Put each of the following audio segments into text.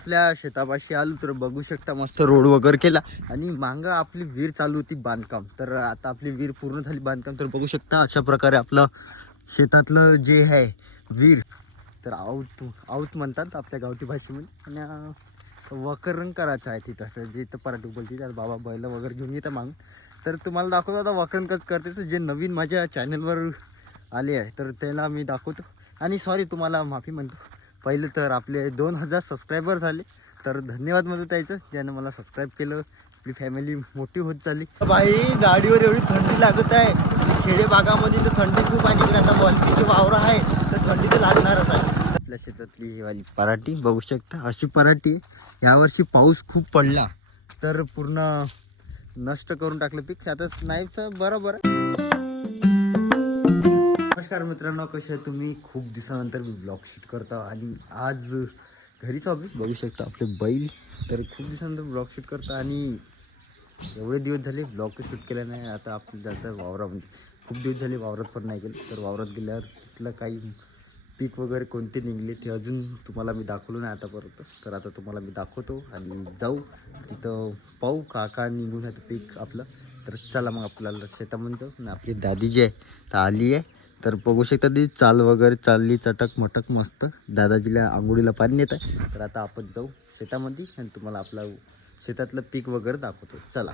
आपल्या शेतापाशी आलो तर बघू शकता मस्त रोड वगैरे केला. आणि मांग आपली विहीर चालू होती बांधकाम. तर आता आपली विहीर पूर्ण झाली बांधकाम. तर बघू शकता अशा प्रकारे आपलं शेतातलं जे आहे विहीर. तर आऊत आऊत म्हणतात आपल्या गावठी भाषेमध्ये. आणि वकरण करायचं आहे तिथं. तर जे इथं पराठी बोलते त्यात बाबा बैल वगैरे घेऊन येतं मागून. तर तुम्हाला दाखवतो आता वकरण कसं करते. तर जे नवीन माझ्या चॅनलवर आले आहे तर त्याला मी दाखवतो. आणि सॉरी तुम्हाला माफी म्हणतो. पहिले तर आपले दोन हजार सबस्क्रायबर झाले. तर धन्यवाद म्हणतो त्याचं ज्यानं मला सबस्क्राईब केलं. आपली फॅमिली मोठी होत चालली. बाई गाडीवर एवढी थंडी लागत आहे. खेडे भागामध्ये तर थंडी खूप आणि इकडे आता बलकीचे वावर आहे. तर थंडी तर लागणारच आहे. आपल्या शेतातली ही वाली पराठी बघू शकता अशी पराठी आहे. यावर्षी पाऊस खूप पडला. तर पूर्ण नष्ट करून टाकलं पीक. आता नाहीच बरोबर. बरं नमस्कार मित्रांनो कसे आहे तुम्ही? खूप दिवसानंतर मी ब्लॉग शूट करता आणि आज घरीच आम्ही बघू शकता आपले बैल. तर खूप दिवसानंतर ब्लॉग शूट करता आणि एवढे दिवस झाले ब्लॉग शूट केलं नाही. आता आपलं जायचं वावरामध्ये. खूप दिवस झाले वावरात पण नाही गेलं. तर वावरात गेल्यावर तिथलं काही पीक वगैरे कोणते निघले ते अजून तुम्हाला मी दाखवलं नाही आतापर्यंत. तर आता तुम्हाला मी दाखवतो आणि जाऊ. तिथं पाहू का का निघून आहे पीक आपलं. तर चला मग आपल्याला शेतामध्ये जाऊ. आणि आपली दादी जी आहे तर आली आहे. तर बघू शकता ती चाल वगैरे चालली चटक मटक मस्त. दादाजीला आंघोळीला पाणी येत आहे. तर आता आपण जाऊ शेतामध्ये आणि तुम्हाला आपला शेतातलं पीक वगैरे दाखवतो. चला.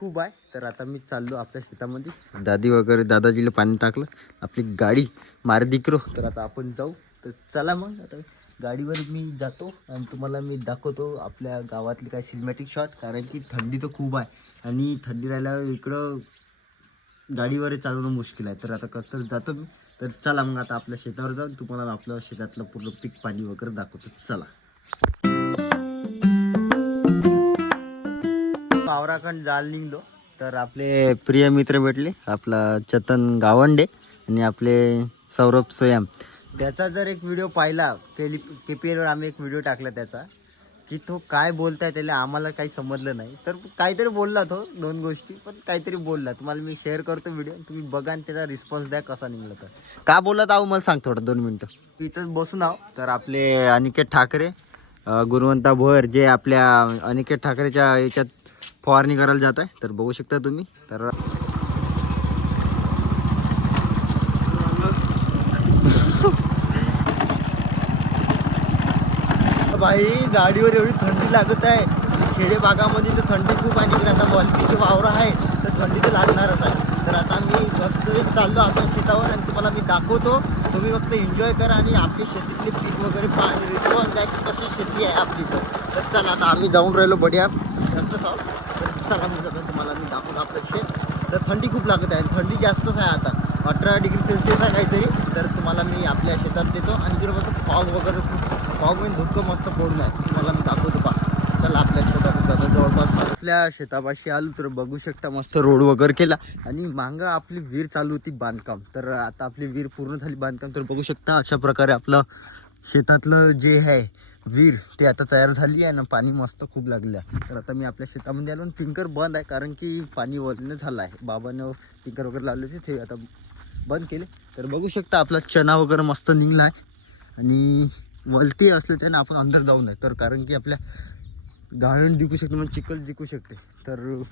खूप आहे. तर आता मी चाललो आपल्या शेतामध्ये. दादी वगैरे दादाजीला पाणी टाकलं. आपली गाडी मारे दिकरो. तर आता आपण जाऊ. तर चला मग. आता गाडीवर मी जातो आणि तुम्हाला मी दाखवतो आपल्या गावातले काय सिनेमॅटिक शॉट कारण की थंडी तर खूप आहे. आणि थंडी राहिल्यावर इकडं गाडीवर चालवणं मुश्किल आहे. तर आता कसं जातो मी. तर चला मग आता आपल्या शेतावर जाऊन तुम्हाला आपल्या शेतातलं पूर्ण पीक पाणी वगैरे दाखवतो. चला. पावराखंड जाल निघलो. तर आपले प्रिय मित्र भेटले. आपला चतन गावंडे आणि आपले सौरभ सोयाम त्याचा जर एक व्हिडिओ पाहिला केली के पी एलवर आम्ही एक व्हिडिओ टाकला त्याचा. की तो काय बोलताय त्याला आम्हाला काही समजलं नाही. तर काहीतरी बोलला तो दोन गोष्टी पण काहीतरी बोलला. तुम्हाला मी शेअर करतो व्हिडिओ तुम्ही बघा आणि त्याचा रिस्पॉन्स द्या कसा निघला तर. का बोलत आहो मला सांग थोडं दोन मिनटं. इथंच बसून आहो. तर आपले अनिकेत ठाकरे अं, गुरुवंता भोयर जे आपल्या अनिकेत ठाकरेच्या याच्यात फवारणी करायला जात आहे तर बघू शकता तुम्ही. तर बाई गाडीवर एवढी थंडी लागत आहे. खेडे भागामध्ये तर थंडी खूप आणि इकडे आता बलकीचे वावर आहे तर थंडी तर लागणारच आहे. तर आता मी मस्त चाललो आपल्या शेतावर आणि तुम्हाला मी दाखवतो. तुम्ही फक्त एन्जॉय करा आणि आपली शेतीतले पीक वगैरे पाणी रिस्पॉन्स द्या की कशी शेती आहे आपली तर. तर चला आता आम्ही जाऊन राहिलो बढिया. नंतर जाऊ तर चला मी जातो तुम्हाला मी दाखवतो आपलं शेत. तर थंडी खूप लागत आहे. थंडी जास्तच आहे आता. अठरा डिग्री सेल्सिअस आहे काहीतरी. तर तुम्हाला मी आपल्या शेतात देतो. आणि तिकडे मस्त वगैरे खूप फॉग म्हणजे धुकं मस्त पडून आहे. तुम्हाला मी दाखवतो पा चला आपल्या शेतात जातो जवळपास आपल्या शेतापाशी आलो तर बघू शकता मस्त रोड वगैरे केला. आणि मागं आपली विहीर चालू होती बांधकाम. तर आता आपली विहीर पूर्ण झाली बांधकाम. तर बघू शकता अशा प्रकारे आपलं शेतातलं जे आहे विहीर ते आता तयार झाली आहे ना पाणी मस्त खूप लागलं आहे. तर आता मी आपल्या शेतामध्ये आलो आणि पिंकर बंद आहे कारण की पाणी वजनं झालं आहे. बाबानं पिंकर वगैरे लावले होते ते आता बंद केले. तर बघू शकता आपला चना वगैरे मस्त निघला आहे. आणि वलती असल्याच्याने आपण अंदर जाऊ नये. तर कारण की आपल्या गाळण जिंकू शकते म्हणजे चिखल जिंकू शकते. तर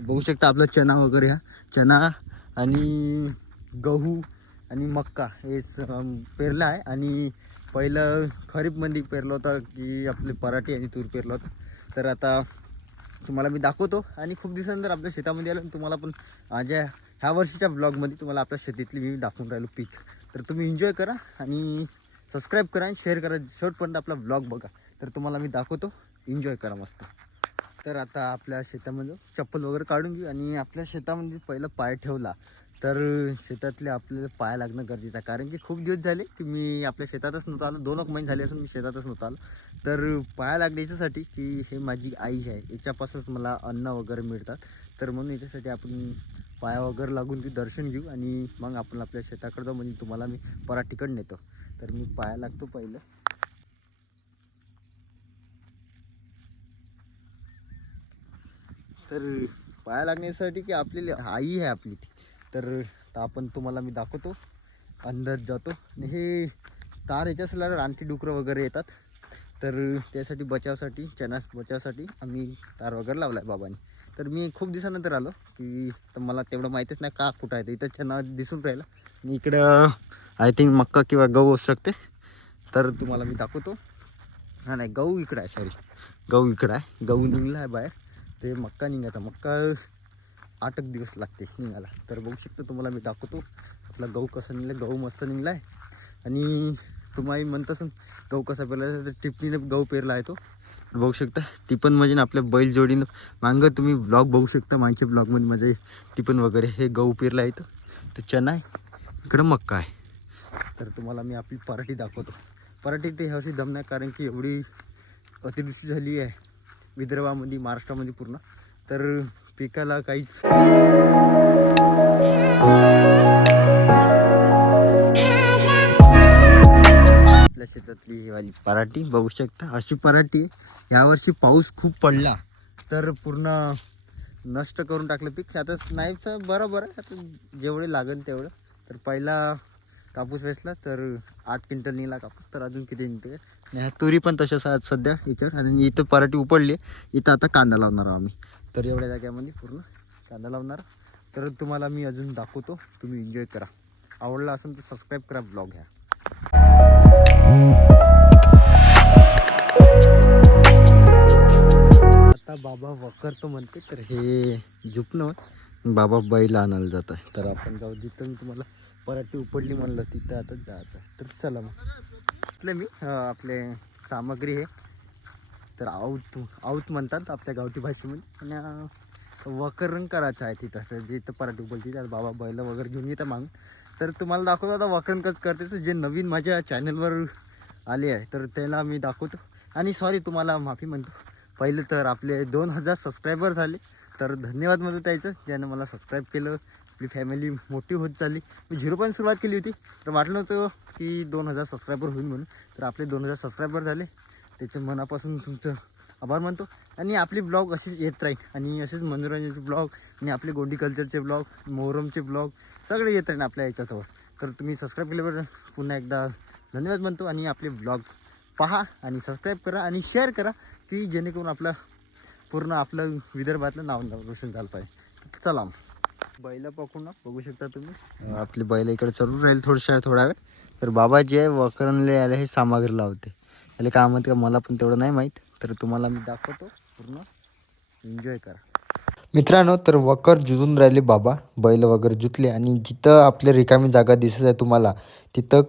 बघू शकता आपला चना वगैरे हा. चना आणि गहू आणि मक्का हे पेरला पेरलं आहे. आणि पहिलं खरीपमध्ये पेरलं होतं की आपले पराठी आणि तूर पेरलं होतं. तर आता तुम्हाला मी दाखवतो. आणि खूप दिवसानंतर आपल्या शेतामध्ये आलं आणि तुम्हाला पण माझ्या ह्या वर्षीच्या ब्लॉगमध्ये तुम्हाला आपल्या शेतीतली मी दाखवून राहिलो पीक. तर तुम्ही एन्जॉय करा आणि सबस्क्राईब करा आणि शेअर करा. शेवटपर्यंत आपला ब्लॉग बघा. तर तुम्हाला मी दाखवतो. एन्जॉय करा मस्त. तर आता आपल्या शेतामध्ये चप्पल वगैरे काढून घेऊ. आणि आपल्या शेतामध्ये पहिला पाय ठेवला. तर शेतातले आपल्याला पाय लागणं गरजेचं आहे. कारण की खूप दिवस झाले की मी आपल्या शेतातच नव्हतं आलो. दोन एक महिने झाले असून मी शेतातच नव्हतं आलो. तर पाया लागले याच्यासाठी की हे माझी आई आहे. याच्यापासूनच मला अन्न वगैरे मिळतात. तर म्हणून याच्यासाठी आपण पाया वगैरे लागून ती दर्शन घेऊ. आणि मग आपण आपल्या शेताकडं जाऊ. म्हणजे तुम्हाला मी पराठीकडं नेतो. तर मी पाया लागतो पहिलं. तर पाया लागण्यासाठी की आपली आई आहे आपली ती. तर आपण तुम्हाला मी दाखवतो. अंदर जातो. आणि हे तार याच्यासला रानटी डुकरं वगैरे येतात. तर त्यासाठी बचावसाठी चणास बचावसाठी आम्ही तार वगैरे लावला आहे बाबांनी. तर मी खूप दिवसानंतर आलो की तर मला तेवढं माहीतच नाही का कुठं आहे तर इथं चना दिसून राहिला. आणि इकडं आय थिंक मक्का किंवा गहू असू शकते. तर तुम्हाला मी दाखवतो. हा नाही गहू इकडं आहे सॉरी गहू इकडं आहे. गहू निघला आहे बाहेर. ते मक्का निघायचा. मक्का आठ एक दिवस लागते निघायला. तर बघू शकतो तुम्हाला मी दाखवतो. आपला गहू कसा निघला गहू मस्त निघला आहे आणि तुम्हाला म्हणत असून गहू कसा पेरला तर टिपणीनं गहू पेरला आहे तो. बघू शकता. टिपन म्हणजे ना आपल्या बैल जोडीनं. मागं तुम्ही ब्लॉग बघू शकता. मागच्या ब्लॉगमध्ये म्हणजे टिपन वगैरे. हे गहू पेरला आहे तर चना आहे. इकडं मक्का आहे. तर तुम्हाला मी आपली पराठी दाखवतो. पराठी ते अशी दम नाही कारण की एवढी अतिवृष्टी झाली आहे विदर्भामध्ये महाराष्ट्रामध्ये पूर्ण. तर पिकाला काहीच आपल्या शेतातली ही वाली पराठी बघू शकता अशी पराठी यावर्षी पाऊस खूप पडला. तर पूर्ण नष्ट करून टाकलं पीक. आता नाहीच बरोबर आहे आता जेवढे लागेल तेवढं. तर पहिला कापूस वेचला तर आठ क्विंटल निघाला कापूस. तर अजून किती निघते? आणि ह्या तुरी पण तशाच आहेत सध्या याच्यावर. आणि इथं पराठी उपडली. इथं आता कांदा लावणार आहोत आम्ही. तर एवढ्या जाग्यामध्ये पूर्ण कांदा लावणार. तर तुम्हाला मी अजून दाखवतो. तुम्ही एन्जॉय करा. आवडला असेल तर सबस्क्राईब करा ब्लॉग ह्या आता बाबा वखरतो म्हणते तर हे झुपणं. बाबा बैल आणायला जात आहे तर आपण जाऊ जिथं मी तुम्हाला पराठी उपडली म्हणलं तिथं आता जायचं आहे. तर चला मग. इथलं मी आपले सामग्री हे. तर आऊत आऊत म्हणतात आपल्या गावठी भाषेमध्ये. आणि वकरण करायचं आहे तिथं. तर जिथं पराठी उपडली त्यात बाबा बैल वगैरे घेऊन येतं मागून. तर तुम्हाला दाखवतो आता वकरण कसं करते तर जे नवीन माझ्या चॅनलवर आले आहे तर त्याला मी दाखवतो. आणि सॉरी तुम्हाला माफी म्हणतो. पहिलं तर आपले दोन हजार सबस्क्रायबर झाले. तर धन्यवाद म्हणतो त्याचं ज्यानं मला सबस्क्राईब केलं. आपली फॅमिली मोठी होत चालली. मी झिरो पण सुरुवात केली होती तर वाटलं नव्हतं की दोन हजार सबस्क्रायबर होईल म्हणून. तर आपले दोन हजार सबस्क्रायबर झाले. त्याच्या मनापासून तुमचं आभार मानतो. आणि आपली ब्लॉग अशीच येत राहील. आणि असेच मनोरंजनचे ब्लॉग आणि आपले गोंडी कल्चरचे ब्लॉग मोहरमचे ब्लॉग सगळे येत राहील आपल्या याच्यातवर तर तुम्ही सबस्क्राईब केल्यावर पुन्हा एकदा धन्यवाद म्हणतो आणि आपले ब्लॉग पहा आणि सबस्क्राईब करा आणि शेअर करा की जेणेकरून आपलं पूर्ण आपलं विदर्भातलं नाव नाव रोशन झालं पाहिजे. चला बैल पकडून ना बघू शकता तुम्ही. आपली बैल इकडे चालू राहील थोडशा थोडा वेळ. तर बाबा जे आहे वकरणले आले हे सामग्री लावते. त्याला काय म्हणते का मला पण तेवढं नाही माहीत. तर तुम्हाला मी दाखवतो. पूर्ण एन्जॉय करा. मित्रांनो तर वकर जुजून राहिले बाबा. बैल वगैरे जुतले आणि जिथं आपल्या रिकामी जागा दिसत आहे तुम्हाला तिथं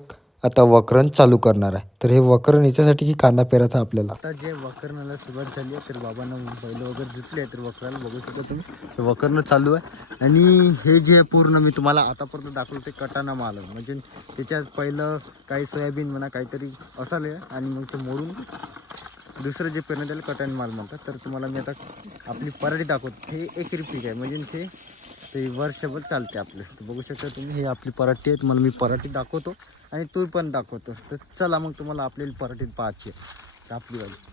आता वकरण चालू करणार आहे. तर हे वक्रण याच्यासाठी की कांदा पेरायचा आपल्याला? आता जे वकरणाला सुरुवात झाली आहे तर बाबांना बैल वगैरे जुतले तर वकराला बघू शकता तुम्ही. तर वकरणं चालू आहे. आणि हे जे पूर्ण मी तुम्हाला आतापर्यंत दाखवलं ते कटाना माल. म्हणजे त्याच्यात पहिलं काही सोयाबीन म्हणा काहीतरी असाले आणि मग ते मोडून दुसरं जे पेरण्यात त्याला कटाण माल म्हणतात तर तुम्हाला मी आता आपली पराठी दाखवतो. हे एकरी पीक आहे. म्हणजे ते ते वर्षभर चालते आपलं. तर बघू शकता तुम्ही हे आपली पराठी आहेत. तुम्हाला मी पराठी दाखवतो आणि तूर पण दाखवतो. तर चला मग तुम्हाला आपल्याला पराठीत पाहायची आहे. आपली वाली.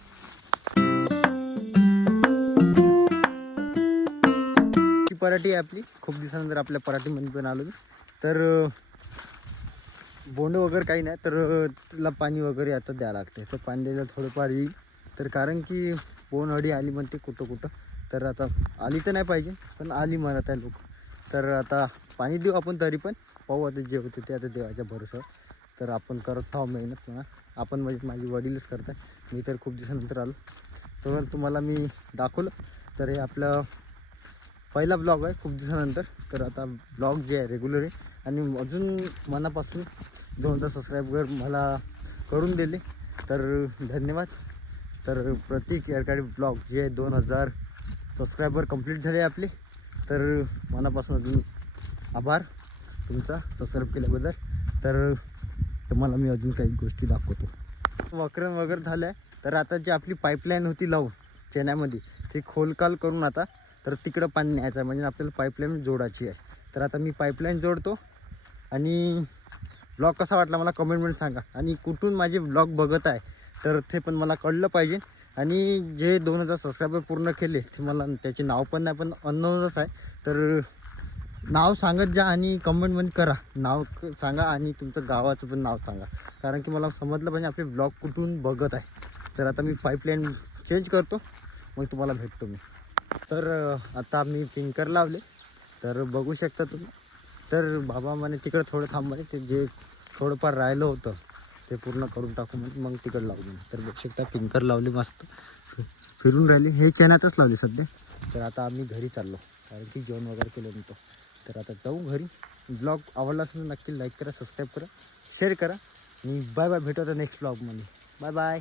ही पराठी आहे आपली. खूप दिवसानंतर आपल्या पराठीमध्ये पण आलो मी. तर बोंड वगैरे काही नाही. तर तिला पाणी वगैरे आता द्यावं लागते तर पाणी द्यायला थोडंफार येईल. तर कारण की बोंड अडी आली म्हणते कुठं कुठं तर आता आली तर नाही पाहिजे पण आली म्हणत आहे लोक. तर आता पाणी देऊ आपण तरी पण. पाहू आता जे होते ते आता देवाच्या भरोसावर तर आपण करत आहो मेहनत म्हणा. आपण म्हणजे माझे वडीलच करतात मी तर खूप दिवसानंतर आलो. तर तुम्हाला मी दाखवलं. तर हे आपलं पहिला ब्लॉग आहे खूप दिवसानंतर. तर आता ब्लॉग जे आहे रेग्युलर आहे. आणि अजून मनापासून दोन हजार सबस्क्राईबर मला करून दिले. तर धन्यवाद. तर प्रत्येक एरकाडी ब्लॉग जे आहे दोन हजार सबस्क्रायबर कंप्लीट झाले आपले. तर मनापासून अजून आभार तुमचा सबस्क्राईब केल्याबद्दल. तर तुम्हाला मी अजून काही गोष्टी दाखवतो. वक्रण वगैरे झालं आहे तर आता जी आपली पाईपलाईन होती लावून चेन्यामध्ये ती खोलकाल करून आता तर तिकडं पाणी न्यायचं आहे. म्हणजे आपल्याला पाईपलाईन जोडायची आहे. तर आता मी पाईपलाईन जोडतो. आणि ब्लॉग कसा वाटला मला कमेंटमध्ये सांगा. आणि कुठून माझे ब्लॉग बघत आहे तर ते पण मला कळलं पाहिजे. आणि जे दोन हजार सबस्क्रायबर पूर्ण केले ते मला त्याचे नाव पण नाही पण अननोनच आहे. तर नाव सांगत जा आणि कमेंटमध्ये करा. नाव क- सांगा आणि तुमचं गावाचं पण नाव सांगा. कारण की मला समजलं पाहिजे आपले ब्लॉग कुठून बघत आहे. तर आता मी पाईपलाईन चेंज करतो. मग तुम्हाला भेटतो मी. तर आता मी पिंकर लावले. तर बघू शकता तुम्ही. तर बाबा म्हणे तिकडं थोडं थांब म्हणे. ते जे थोडंफार राहिलं होतं ते पूर्ण करून टाकू म्हणजे मग तिकडं लावली तर बघू शकता पिंकर लावली मस्त. फिरून राहिली. हे चेनातच लावली सध्या. तर आता आम्ही घरी चाललो. कारण की जेवण वगैरे केलं नव्हतं. तर आता जाऊ घरी. ब्लॉग आवडला असेल तर नक्की लाईक करा सबस्क्राईब करा शेअर करा. आणि बाय बाय भेटू आता नेक्स्ट ब्लॉगमध्ये बाय बाय